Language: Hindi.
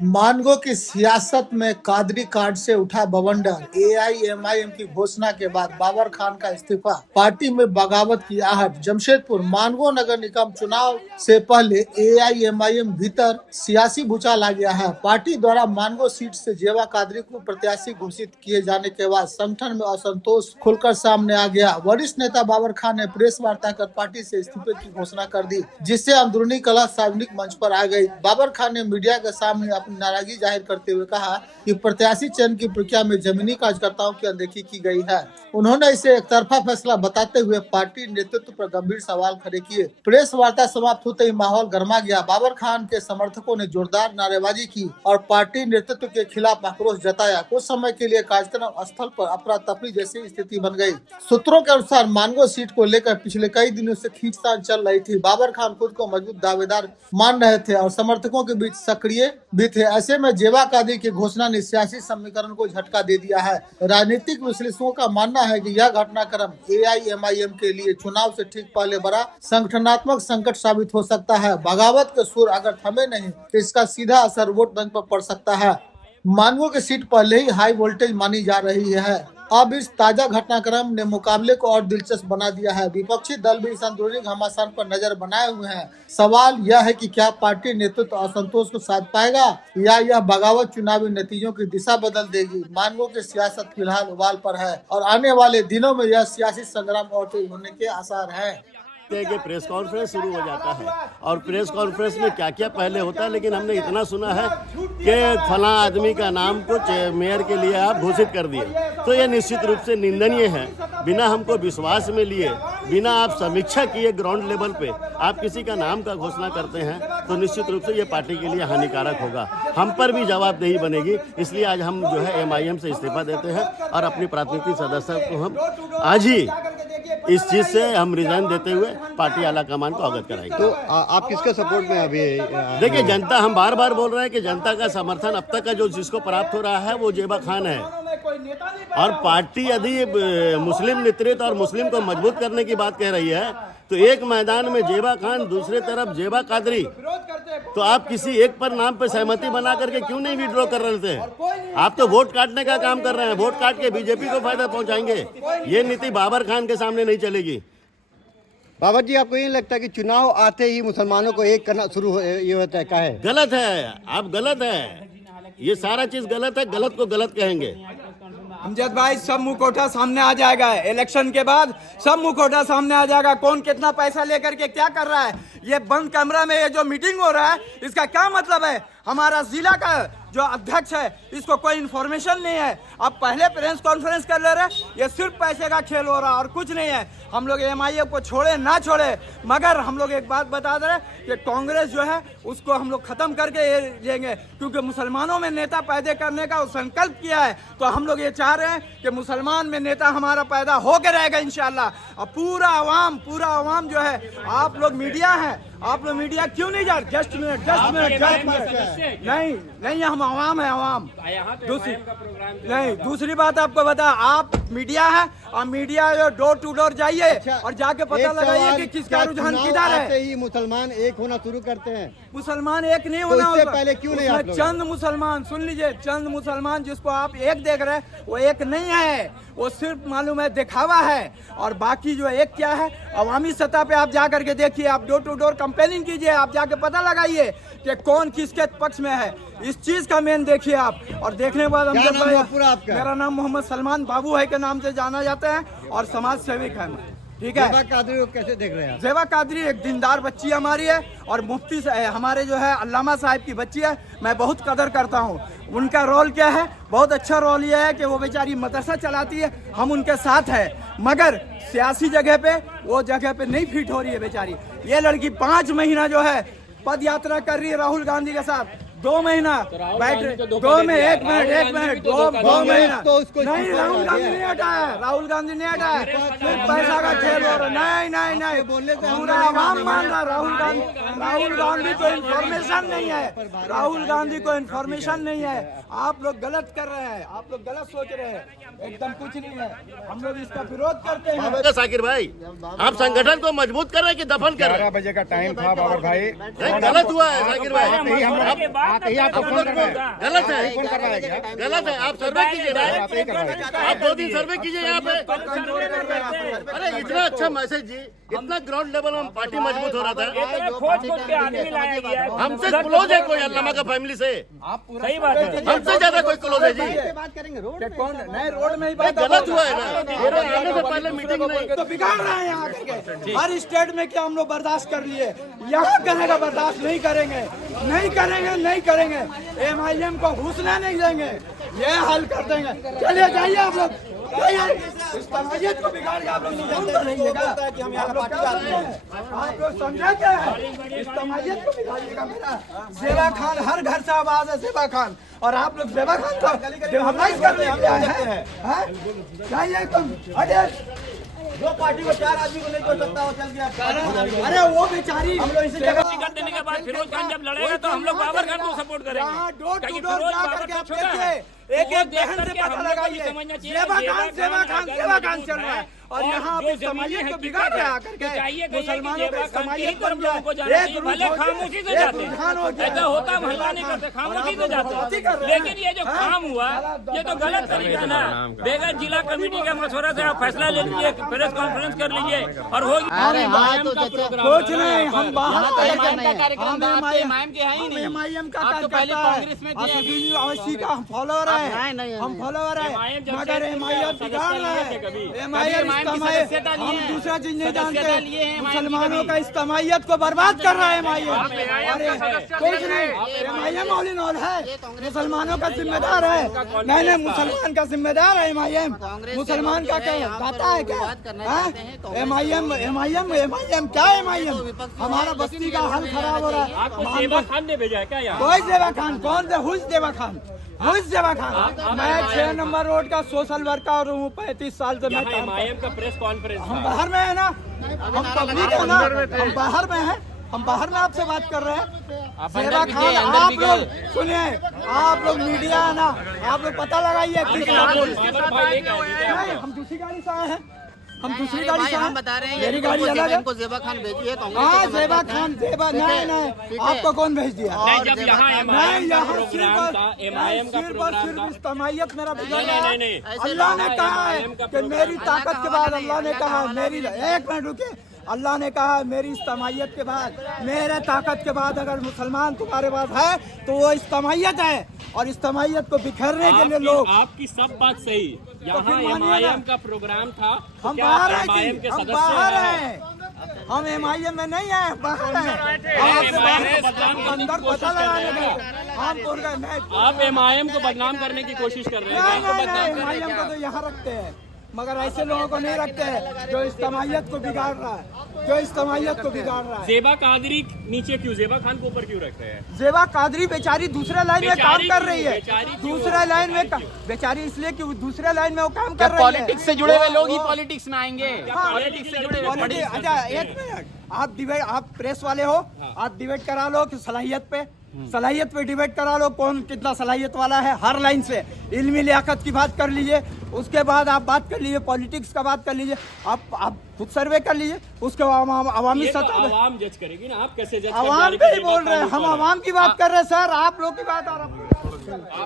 मानगो की सियासत में कादरी कार्ड से उठा बवंडर। एआईएमआईएम की घोषणा के बाद बाबर खान का इस्तीफा, पार्टी में बगावत की आहट। जमशेदपुर मानगो नगर निगम चुनाव से पहले एआईएमआईएम भीतर सियासी भूचाल आ गया है। पार्टी द्वारा मानगो सीट से जेवा कादरी को प्रत्याशी घोषित किए जाने के बाद संगठन में असंतोष खुलकर सामने आ गया। वरिष्ठ नेता बाबर खान ने प्रेस वार्ता कर पार्टी से इस्तीफे की घोषणा कर दी, जिससे अंदरूनी कलह सार्वजनिक मंच पर आ गई। बाबर खान ने मीडिया के सामने अपनी नाराजगी जाहिर करते हुए कहा कि प्रत्याशी चयन की प्रक्रिया में जमीनी कार्यकर्ताओं की अनदेखी की गई है। उन्होंने इसे एक तरफा फैसला बताते हुए पार्टी नेतृत्व पर गंभीर सवाल खड़े किए। प्रेस वार्ता समाप्त होते ही माहौल गर्मा गया। बाबर खान के समर्थकों ने जोरदार नारेबाजी की और पार्टी नेतृत्व के खिलाफ आक्रोश जताया। कुछ समय के लिए कार्यक्रम स्थल पर अफरा तफरी जैसी स्थिति बन गई। सूत्रों के अनुसार मानगो सीट को लेकर पिछले कई दिनों से खींचतान चल रही थी। बाबर खान खुद को मजबूत दावेदार मान रहे थे और समर्थकों के बीच सक्रिय भी थे। ऐसे में जेवा कादरी की घोषणा ने सियासी समीकरण को झटका दे दिया है। राजनीतिक विश्लेषकों का मानना है कि यह घटनाक्रम एआईएमआईएम के लिए चुनाव से ठीक पहले बड़ा संगठनात्मक संकट साबित हो सकता है। बगावत के सुर अगर थमे नहीं तो इसका सीधा असर वोट बैंक पर पड़ सकता है। मानगो की सीट पहले ही हाई वोल्टेज मानी जा रही है। अब इस ताजा घटनाक्रम ने मुकाबले को और दिलचस्प बना दिया है। विपक्षी दल भी इस अंदरूनी घमासान पर नजर बनाए हुए हैं। सवाल यह है कि क्या पार्टी नेतृत्व असंतोष को साध पाएगा या यह बगावत चुनावी नतीजों की दिशा बदल देगी। मानगो की सियासत फिलहाल उबाल पर है और आने वाले दिनों में यह सियासी संग्राम और तेज होने के आसार हैं। कि प्रेस कॉन्फ्रेंस शुरू हो जाता है और प्रेस कॉन्फ्रेंस में क्या क्या पहले होता है, लेकिन हमने इतना सुना है कि फलां आदमी का नाम को मेयर के लिए आप घोषित कर दिए, तो यह निश्चित रूप से निंदनीय है। बिना हमको विश्वास में लिए, बिना आप समीक्षा किए ग्राउंड लेवल पे आप किसी का नाम का घोषणा करते हैं तो निश्चित रूप से ये पार्टी के लिए हानिकारक होगा। हम पर भी जवाबदेही बनेगी। इसलिए आज हम जो है एमआईएम से इस्तीफा देते हैं और अपनी प्राथमिक सदस्य को हम आज ही इस चीज से हम रिजाइन देते हुए पार्टी आला कमान को अवगत कराएंगे। तो आप किसके सपोर्ट में अभी? देखिए, जनता, हम बार बार बोल रहे हैं कि जनता का समर्थन अब तक का जो जिसको प्राप्त हो रहा है वो जेबा खान है और पार्टी यदि मुस्लिम नेतृत्व और मुस्लिम को मजबूत करने की बात कह रही है तो एक मैदान में जेबा खान, दूसरे तरफ जेबा कादरी, तो आप किसी एक पर नाम पर सहमति बना करके क्यों नहीं विड्रॉ कर रहे थे? आप तो वोट काटने का काम कर रहे हैं। वोट काट के बीजेपी को फायदा पहुंचाएंगे। ये नीति बाबर खान के सामने नहीं चलेगी। बाबर जी, आपको ये लगता है कि चुनाव आते ही मुसलमानों को एक करना शुरू ये होता है? क्या है? गलत है, आप गलत है। ये सारा चीज गलत है। गलत को गलत कहेंगे। अमजद भाई, सब मुखौटा सामने आ जाएगा। इलेक्शन के बाद सब मुखौटा सामने आ जाएगा। कौन कितना पैसा लेकर के क्या कर रहा है। ये बंद कमरा में ये जो मीटिंग हो रहा है, इसका क्या मतलब है? हमारा जिला का जो अध्यक्ष है, इसको कोई इन्फॉर्मेशन नहीं है। अब पहले प्रेस कॉन्फ्रेंस कर ले रहे, ये सिर्फ पैसे का खेल हो रहा है और कुछ नहीं है। हम लोग एमआईएम को छोड़े ना छोड़े, मगर हम लोग एक बात बता दे रहे कि कांग्रेस जो है उसको हम लोग खत्म करके लेंगे, क्योंकि मुसलमानों में नेता पैदा करने का संकल्प किया है। तो हम लोग ये चाह रहे हैं कि मुसलमान में नेता हमारा पैदा होकर रहेगा इंशाल्लाह। और पूरा आवाम जो है, आप लोग मीडिया है, आप लोग मीडिया क्यों नहीं जा रहे? जस्ट मिनट नहीं, हम आवाम है, आवाम। दूसरी बात आपको बता, आप मीडिया है और मीडिया जो डोर टू डोर जाइए और जाके पता लगाइए कि किसका रुझान किधर है। ही मुसलमान एक होना शुरू करते हैं। मुसलमान एक नहीं होना तो इससे पहले क्यों नहीं आप लोग? चंद मुसलमान, सुन लीजिए, चंद मुसलमान जिसको आप एक देख रहे हैं वो एक नहीं है। वो सिर्फ मालूम है दिखावा है। और बाकी जो एक क्या है, अवामी सतह पे आप जा करके देखिए, आप डोर टू डोर कंपेनिंग कीजिए, आप जाके पता लगाइए कि कौन किसके पक्ष में है। इस चीज का मेन देखिए आप। और देखने के बाद मेरा नाम मोहम्मद सलमान बाबू है के नाम से जाना जाता है और समाज सेविक है। ठीक है। जेबा कादरी को कैसे देख रहे हैं? जेबा कादरी एक दीनदार बच्ची हमारी है और मुफ्ती हमारे जो है अल्लामा साहब की बच्ची है। मैं बहुत कदर करता हूँ। उनका रोल क्या है? बहुत अच्छा रोल ये है कि वो बेचारी मदरसा चलाती है, हम उनके साथ है, मगर सियासी जगह पे वो जगह पे नहीं फिट हो रही है बेचारी। ये लड़की 5 महीना जो है पद यात्रा कर रही है राहुल गांधी के साथ। 2 महीना बैठ, 2 में 1 मिनट 2 महीना तो उसको नहीं, राहुल गांधी नहीं हटाया, राहुल गांधी नहीं हटाया। सिर्फ पैसा का खेल हो रहा। नहीं, पूरा आवाम मान रहा। राहुल गांधी को इन्फॉर्मेशन नहीं है, राहुल गांधी को इन्फॉर्मेशन नहीं है। आप लोग गलत कर रहे हैं, आप लोग गलत सोच रहे हैं, एकदम कुछ नहीं है। हम लोग इसका विरोध करते हैं। साकिर भाई, आप संगठन को मजबूत कर रहे हैं कि दफन कर रहे हैं? 11 बजे का टाइम था बाबर भाई। गलत हुआ है साकिर भाई। आते ही आपको फोन कर रहे हैं। गलत है, फोन कर रहा है क्या? गलत है। आप सर्वे कीजिए ना, आप 2 दिन सर्वे कीजिए यहाँ पे। अरे इतना अच्छा मैसेज जी, इतना ग्राउंड लेवल में पार्टी मजबूत हो रहा था। खोज के आदमी लाया गया है। हमसे क्लोज है कोई अल्लामा का फैमिली से, सही बात है। हमसे ज्यादा कोई क्लोज है जी। बात करेंगे रोड में। कौन नए रोड में ही ये गलत हुआ है ना, ये तो आने से पहले मीटिंग नहीं। तो बिगाड़ रहे हैं यहाँ करके। हर स्टेट में क्या हम लोग बर्दाश्त कर लिए, यहाँ करेगा बर्दाश्त नहीं करेंगे, नहीं करेंगे, नहीं करेंगे। MIM को घुसना नहीं देंगे, ये हल कर देंगे। चलिए जाइए आप लोग, जाइए। इस तमायत को बिगाड़ के आप लोग समझ रहिएगा कि हम यहाँ पार्टी आते हैं। आप लोग समझे क्या है? इस तमायत को बिगाड़िएगा मेरा। ज़ेबा खान, हर घर से आवाज है ज़ेबा खान, और आप लोग ज़ेबा खान को डेमोलाइज करने के लिए आए हैं। जाइए तुम, हटिए। जो पार्टी को 4 आदमी को नहीं छोड़ सकता वो चल गया। अरे वो बेचारी हम लोग इसे टिकट देने के बाद फिरोज खान जब लड़ेगा तो हम लोग बाबर खान को सपोर्ट करेंगे। डोर टू क्योंकि डोर फिरोज जा बाबर करके का आप छोटा देखिए, है। एक एक बहन से करके पता हम लोग को भी लगाइए। समझना चाहिए ज़ेबा कि खान, ज़ेबा खान, अगर ज़ेबा खान मजबूत चल रहा है, और और यहाँ जो पे जमीनी समाजियत को हकीकत बिगाड़ रहा है है, आकर तो के। चाहिए कहिए कि मुसलमानों ज़ेबा का खान की ही समाजियत तरफ बन गया। लोगों को जाना एक चाहिए, ग्रुप भले हो गया, खामोशी से एक जाते रुझान हो गया। ऐसा होता हम हल्ला नहीं करते, खामोशी से जाते। लेकिन ये जो काम हुआ ये तो गलत तरीका है ना। बेगर जिला कमेटी के मशवरे से आप फैसला ले लीजिए, प्रेस कॉन्फ्रेंस कर लीजिए और हो कुछ नहीं, हम बाहर कार्यक्रम आपके MIM के हैं ही नहीं। MIM का आप तो पहले कांग्रेस में थे। असदुद्दीन ओवैसी का हम फॉलोअर है, हम फॉलोअर है, मगर MIM बिगाड़ रहा है। MIM इस्तेमाल, हम दूसरा चीज नहीं जानते। मुसलमानों का इस्तेमालियत को बर्बाद कर रहा है MIM। अरे कुछ नहीं, MIM ऑल इन ऑल है, मुसलमानों का जिम्मेदार है। नहीं, मुसलमान का जिम्मेदार है MIM। मुसलमान का क्या गाता है क्या? MIM क्या है? MIM हमारा बस्ती का हाल खराब हो रहा है। आपको ज़ेबा खान ने भेजा है क्या यहाँ? कोई ज़ेबा खान कौन थे? हुई ज़ेबा खान, हुई ज़ेबा खान। मैं 6 नंबर रोड का सोशल वर्कर हूँ, 35 साल से मैं काम कर। MIM का प्रेस कॉन्फ्रेंस हम बाहर में है ना, हम पब्लिक है ना, हम बाहर में हैं, हम बाहर में आपसे बात कर रहे हैं। ज़ेबा खान, आप लोग सुनिए, आप लोग मीडिया है ना, आप लोग पता लगाइए किसका बोल। नहीं, हम दूसरी गाड़ी से आए हैं, हम दूसरी गाड़ी से हम बता रहे हैं मेरी गाड़ी अलग है। ज़ेबा खान भेजी है हाँ ज़ेबा खान, ज़ेबा नहीं, आपको कौन भेज दिया? नहीं, जब यहाँ नहीं, MIM का यहाँ प्रोग्राम था, MIM का प्रोग्राम था। सिर्फ इस्तेमालियत मेरा बिगड़ रहा नहीं, है। नहीं, नहीं। अल्लाह ने कहा है MIM का कि मेरी ताकत के बाद, अल्लाह ने कहा मेरी, एक मिनट रुके, अल्लाह ने कहा मेरी इस्तेमालियत के बाद, मेरे ताकत के बाद अगर मुसलमान तुम्हारे पास है तो वो इस्तेमालियत है, और इस्तेमालियत को बिखरने के लिए लोग। आपकी सब बात सही। यहाँ फिर मानिए ना। MIM का प्रोग्राम था, हम क्या बाहर आप हैं MIM के जी, हम सदस्य बाहर हैं? हैं, हम MIM में नहीं आए, बाहर हैं। हम आपसे बाहर अंदर पता लगाने गए, हम बोल गए नहीं, आप MIM को बदनाम करने की कोशिश कर रहे हैं। नहीं, आपको बदनाम नहीं, करने MIM को तो यहाँ रखते हैं, मगर ऐसे लोगों को नहीं रखते हैं जो इस्तेमालियत को बिगाड़ रहा है, जो इस्तेमालियत को बिगाड़ रहा है। ज़ेबा कादरी नीचे क्यों, ज़ेबा खान को ऊपर क्यों रख रहे हैं? ज़ेबा कादरी बेचारी दूसरे लाइन में काम कर रही है, बेचारी क्यों? दूसरे लाइन में बेचारी इसलिए कि दूसरे लाइन में वो काम कर रही है। पॉलिटिक्स से जुड़े हुए लोग ही पॉलिटिक्स में आएंगे। हाँ, पॉलिटिक्स से जुड़े हुए अच्छा एक मिनट, आप डिबेट, आप प्रेस वाले हो, आप डिबेट करा लो कि सलाहियत पे डिबेट करा लो, कौन कितना सलाहियत वाला है, हर लाइन से इल्मी लियाकत की बात कर लीजिए, उसके बाद आप बात कर लीजिए, पॉलिटिक्स का बात कर लीजिए, आप खुद सर्वे कर लीजिए, उसके बाद अवामी ये तो सतह पे आवाम जज करेगी ना, आप कैसे जज अवाम पे ही बोल रहे हैं, हम अवाम की बात कर रहे हैं सर, आप लोग की बात आ रहा है।